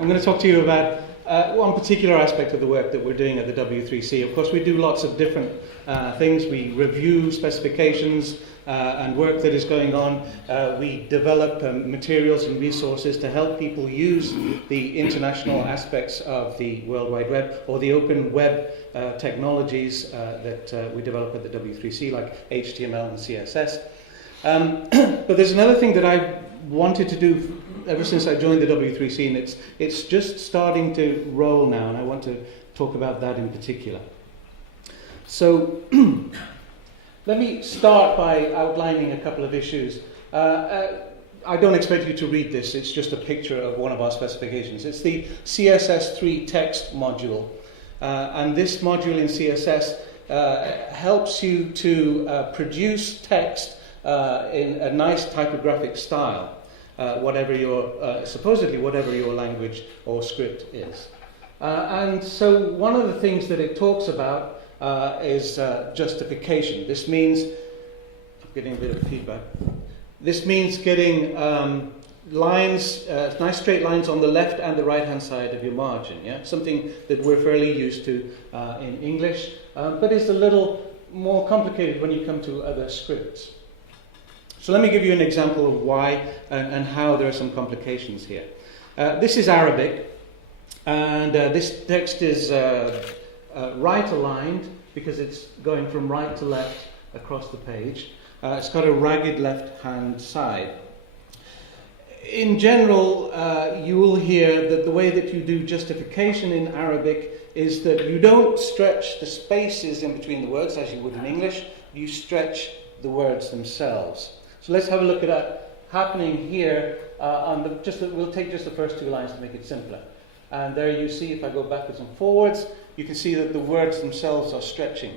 I'm going to talk to you about one particular aspect of the work that we're doing at the W3C. Of course, we do lots of different things. We review specifications and work that is going on. We develop materials and resources to help people use the international aspects of the World Wide Web or the open web technologies that we develop at the W3C, like HTML and CSS. But there's another thing that I've wanted to do ever since I joined the W3C, and it's just starting to roll now, and I want to talk about that in particular. So let me start by outlining a couple of issues. I don't expect you to read this, it's just a picture of one of our specifications. It's the CSS3 text module, and this module in CSS helps you to produce text in a nice typographic style, supposedly whatever your language or script is. And so one of the things that it talks about is justification. This means, I'm getting a bit of feedback, this means getting lines, nice straight lines on the left and the right hand side of your margin, yeah? Something that we're fairly used to in English, but is a little more complicated when you come to other scripts. So let me give you an example of why and how there are some complications here. This is Arabic, and this text is right aligned because it's going from right to left across the page. It's got a ragged left-hand side. In general, you will hear that the way that you do justification in Arabic is that you don't stretch the spaces in between the words as you would in English, you stretch the words themselves. So let's have a look at that happening here. We'll take just the first two lines to make it simpler. And there you see, if I go backwards and forwards, you can see that the words themselves are stretching.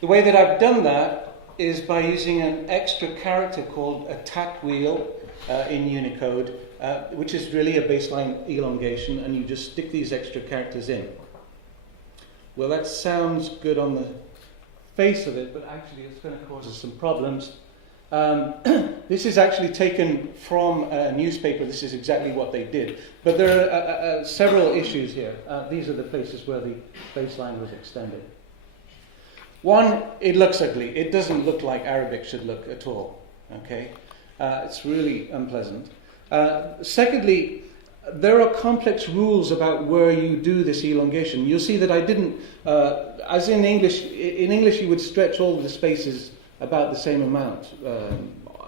The way that I've done that is by using an extra character called a tat wheel in Unicode, which is really a baseline elongation, and you just stick these extra characters in. Well, that sounds good on the face of it, but actually it's going to cause us some problems. This is actually taken from a newspaper. This is exactly what they did. But there are several issues here. These are the places where the baseline was extended. One, it looks ugly. It doesn't look like Arabic should look at all. Okay, it's really unpleasant. Secondly, there are complex rules about where you do this elongation. You'll see that I didn't, as in English you would stretch all the spaces about the same amount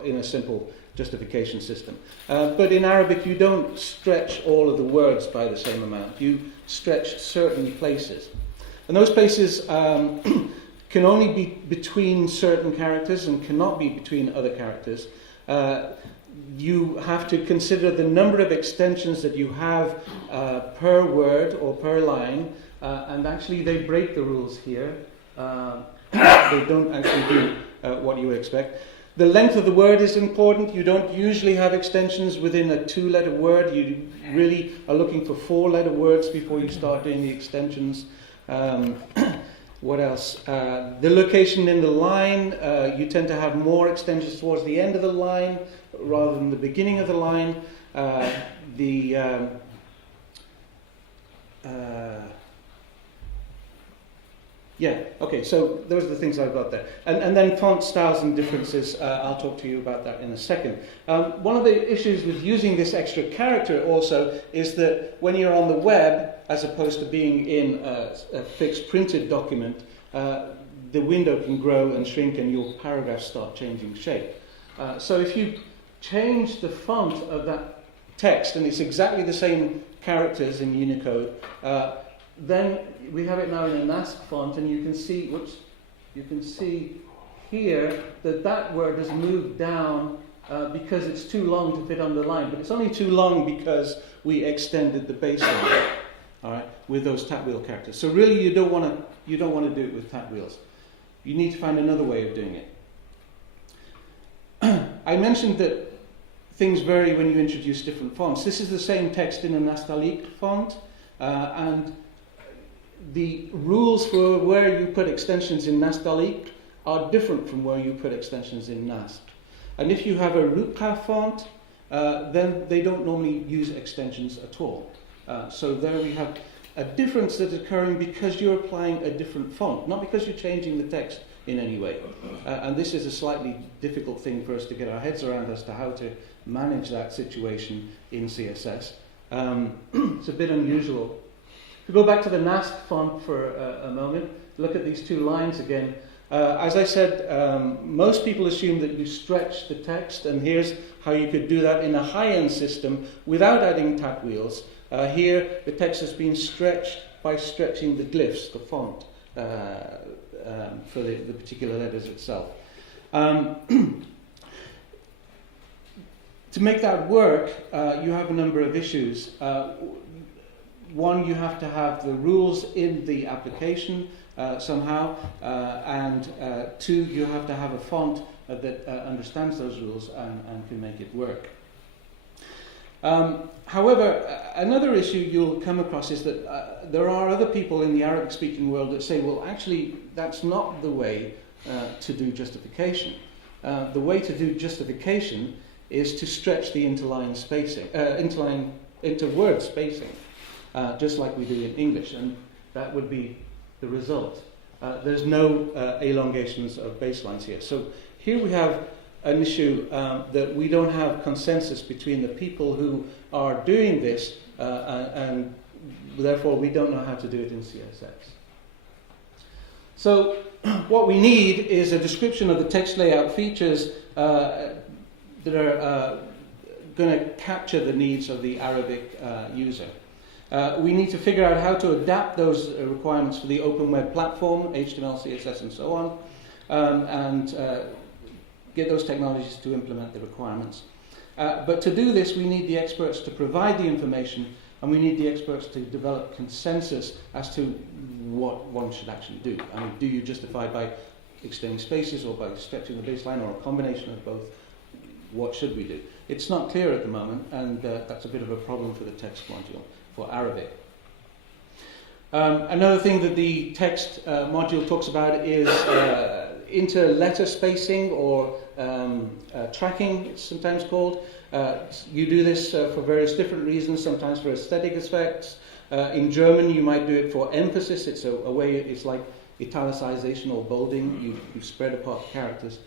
in a simple justification system. But in Arabic, you don't stretch all of the words by the same amount. You stretch certain places. And those places can only be between certain characters and cannot be between other characters. You have to consider the number of extensions that you have per word or per line, and actually they break the rules here. They don't actually do what you would expect. The length of the word is important. You don't usually have extensions within a 2-letter word. You really are looking for 4-letter words before you start doing the extensions. What else? The location in the line, you tend to have more extensions towards the end of the line rather than the beginning of the line. So those are the things I've got there. And then font styles and differences, I'll talk to you about that in a second. One of the issues with using this extra character also is that when you're on the web, as opposed to being in a fixed printed document, the window can grow and shrink and your paragraphs start changing shape. So if you change the font of that text, and it's exactly the same characters in Unicode, then we have it now in a NASC font, and you can see here that word has moved down because it's too long to fit on the line. But it's only too long because we extended the baseline, all right, with those tat wheel characters. So really, you don't want to do it with tat wheels. You need to find another way of doing it. I mentioned that things vary when you introduce different fonts. This is the same text in a Nastaliq font, and the rules for where you put extensions in Nastaliq are different from where you put extensions in NASP. And if you have a Ruqa font, then they don't normally use extensions at all. So there we have a difference that's occurring because you're applying a different font, not because you're changing the text in any way. And this is a slightly difficult thing for us to get our heads around as to how to manage that situation in CSS. It's a bit unusual. If we go back to the NASC font for a moment, look at these two lines again. As I said, most people assume that you stretch the text, and here's how you could do that in a high-end system without adding tap wheels. Here, the text has been stretched by stretching the glyphs, the font, for the particular letters itself. To make that work, you have a number of issues. One, you have to have the rules in the application somehow, and two, you have to have a font that understands those rules and can make it work. However, another issue you'll come across is that there are other people in the Arabic-speaking world that say, well, actually, that's not the way to do justification. The way to do justification is to stretch the interline spacing, inter-word spacing, just like we do in English, and that would be the result. There's no elongations of baselines here. So here we have an issue that we don't have consensus between the people who are doing this, and therefore we don't know how to do it in CSS. So what we need is a description of the text layout features that are going to capture the needs of the Arabic user. We need to figure out how to adapt those requirements for the open web platform, HTML, CSS, and so on, and get those technologies to implement the requirements. But to do this, we need the experts to provide the information, and we need the experts to develop consensus as to what one should actually do. I mean, do you justify by extending spaces or by stretching the baseline, or a combination of both? What should we do? It's not clear at the moment, and that's a bit of a problem for the text module for Arabic. Another thing that the text module talks about is inter-letter spacing, or tracking, it's sometimes called. You do this for various different reasons, sometimes for aesthetic effects. In German, you might do it for emphasis. It's a way, it's like italicization or bolding. You spread apart characters.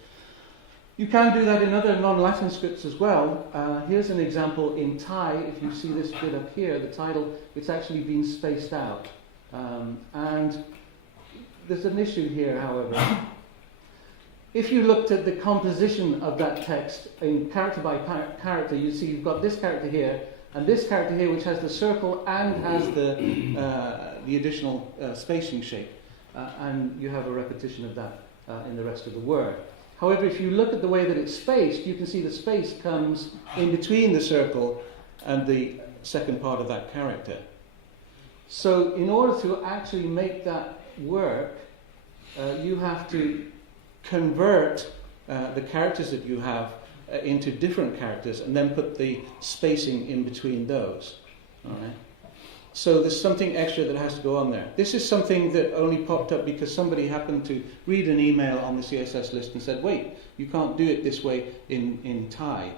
You can do that in other non-Latin scripts as well. Here's an example in Thai. If you see this bit up here, the title, it's actually been spaced out. And there's an issue here, however. If you looked at the composition of that text in character by character, you see you've got this character here, and this character here, which has the circle and has the additional spacing shape. And you have a repetition of that in the rest of the word. However, if you look at the way that it's spaced, you can see the space comes in between the circle and the second part of that character. So in order to actually make that work, you have to convert the characters that you have into different characters and then put the spacing in between those. All right? So there's something extra that has to go on there. This is something that only popped up because somebody happened to read an email on the CSS list and said, wait, you can't do it this way in Thai.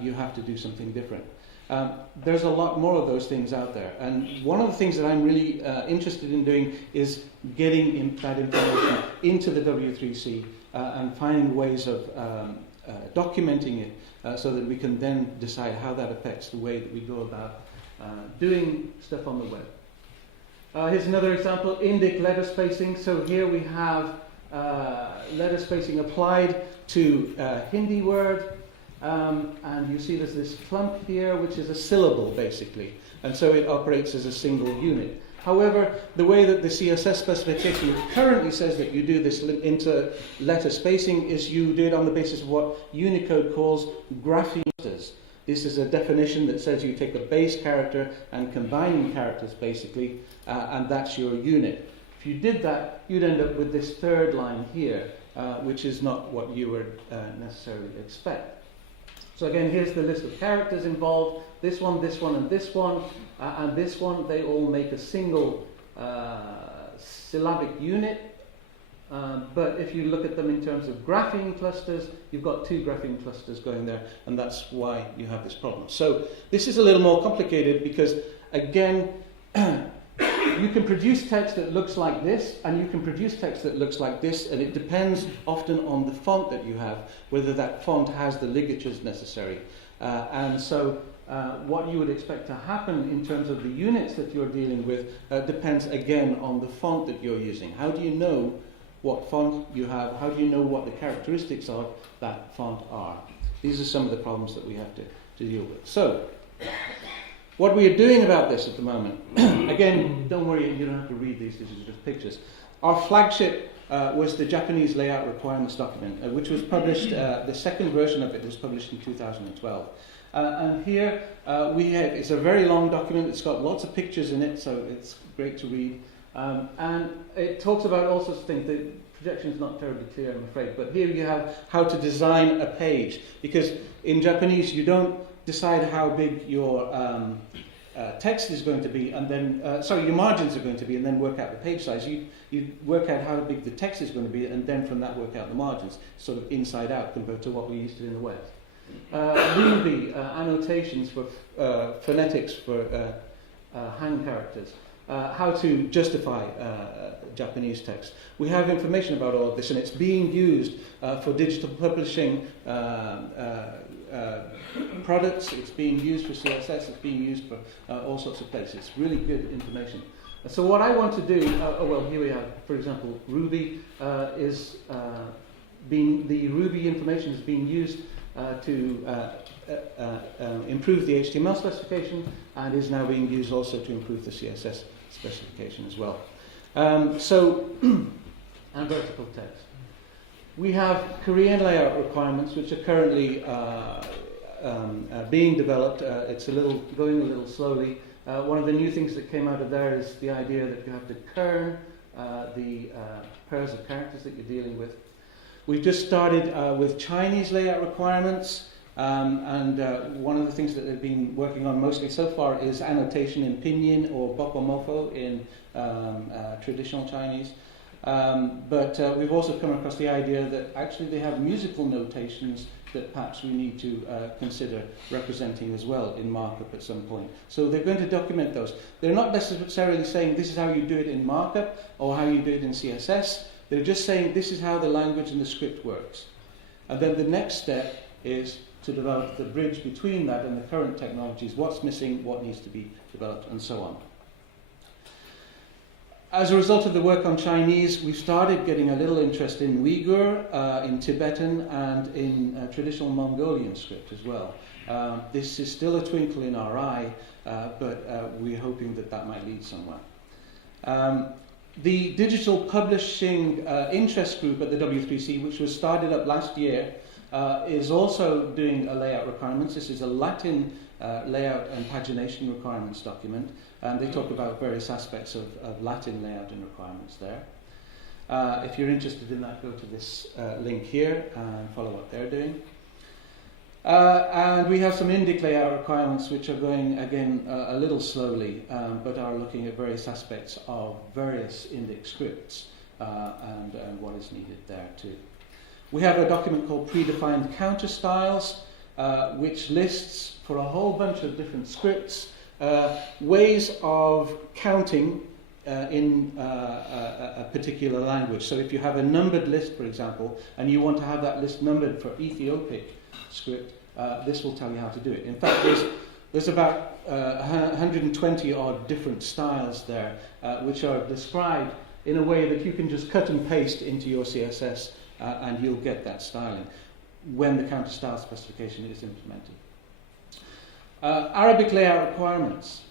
You have to do something different. There's a lot more of those things out there. And one of the things that I'm really interested in doing is getting that information into the W3C and finding ways of documenting it so that we can then decide how that affects the way that we go about doing stuff on the web. Here's another example, Indic letter spacing. So here we have letter spacing applied to Hindi word. And you see there's this clump here, which is a syllable, basically. And so it operates as a single unit. However, the way that the CSS specification currently says that you do this inter-letter spacing is you do it on the basis of what Unicode calls grapheme clusters. This is a definition that says you take the base character and combine characters, basically, and that's your unit. If you did that, you'd end up with this third line here, which is not what you would necessarily expect. So again, here's the list of characters involved. This one, and this one. And this one, they all make a single syllabic unit. But if you look at them in terms of graphene clusters, you've got 2 graphene clusters going there, and that's why you have this problem. So this is a little more complicated because, again, you can produce text that looks like this, and you can produce text that looks like this, and it depends often on the font that you have, whether that font has the ligatures necessary. And so what you would expect to happen in terms of the units that you're dealing with depends, again, on the font that you're using. How do you know what font you have? How do you know what the characteristics of that font are? These are some of the problems that we have to deal with. So, what we are doing about this at the moment, again, don't worry, you don't have to read these are just pictures. Our flagship was the Japanese Layout Requirements document, which was published, the second version of it was published in 2012. And here it's a very long document, it's got lots of pictures in it, so it's great to read. And it talks about all sorts of things. The projection is not terribly clear, I'm afraid, but here you have how to design a page, because in Japanese you don't decide how big your text is going to be, and then your margins are going to be, and then work out the page size. You work out how big the text is going to be, and then from that work out the margins, sort of inside out compared to what we used to in the West. Ruby annotations for phonetics for hand characters. How to justify Japanese text. We have information about all of this, and it's being used for digital publishing products. It's being used for CSS. It's being used for all sorts of places. It's really good information. So what I want to do, here we have, for example, Ruby the Ruby information is being used to improve the HTML specification, and is now being used also to improve the CSS specification as well. And vertical text. We have Korean layout requirements, which are currently being developed. It's going a little slowly. One of the new things that came out of there is the idea that you have to kern the pairs of characters that you're dealing with. We've just started with Chinese layout requirements, and one of the things that they've been working on mostly so far is annotation in pinyin or bokkomofo in traditional Chinese. But we've also come across the idea that actually they have musical notations that perhaps we need to consider representing as well in markup at some point. So they're going to document those. They're not necessarily saying this is how you do it in markup or how you do it in CSS. They're just saying this is how the language and the script works. And then the next step is to develop the bridge between that and the current technologies, what's missing, what needs to be developed, and so on. As a result of the work on Chinese, we've started getting a little interest in Uyghur, in Tibetan, and in traditional Mongolian script as well. This is still a twinkle in our eye, but we're hoping that might lead somewhere. The Digital Publishing Interest Group at the W3C, which was started up last year, is also doing a layout requirements. This is a Latin layout and pagination requirements document, and they talk about various aspects of Latin layout and requirements there. If you're interested in that, go to this link here and follow what they're doing. And we have some Indic layout requirements which are going, again, a little slowly, but are looking at various aspects of various Indic scripts and what is needed there too. We have a document called Predefined Counter Styles, which lists for a whole bunch of different scripts ways of counting in a particular language. So if you have a numbered list, for example, and you want to have that list numbered for Ethiopic script, this will tell you how to do it. In fact, there's about 120 odd different styles there, which are described in a way that you can just cut and paste into your CSS, and you'll get that styling when the counter style specification is implemented. Arabic layout requirements.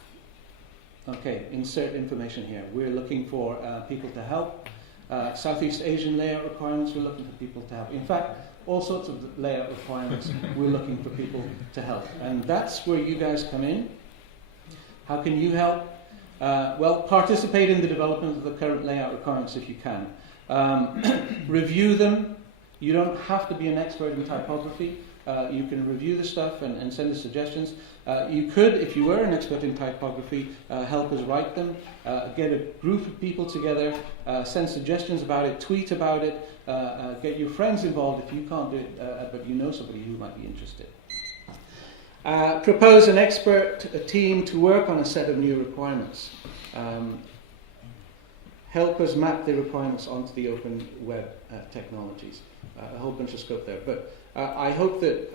Okay, insert information here. We're looking for people to help. Southeast Asian layout requirements, we're looking for people to help. In fact, all sorts of layout requirements, we're looking for people to help. And that's where you guys come in. How can you help? Well, participate in the development of the current layout requirements if you can. Review them. You don't have to be an expert in typography. You can review the stuff and send us suggestions. You could, if you were an expert in typography, help us write them, get a group of people together, send suggestions about it, tweet about it, get your friends involved if you can't do it, but you know somebody who might be interested. Propose an expert team to work on a set of new requirements. Help us map the requirements onto the open web technologies. A whole bunch of scope there. But I hope that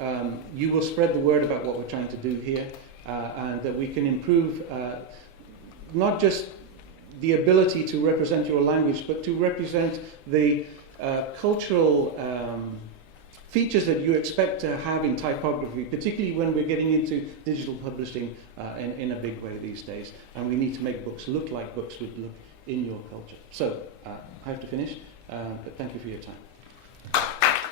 you will spread the word about what we're trying to do here, and that we can improve not just the ability to represent your language, but to represent the cultural features that you expect to have in typography, particularly when we're getting into digital publishing in a big way these days. And we need to make books look like books would look in your culture. So I have to finish, but thank you for your time.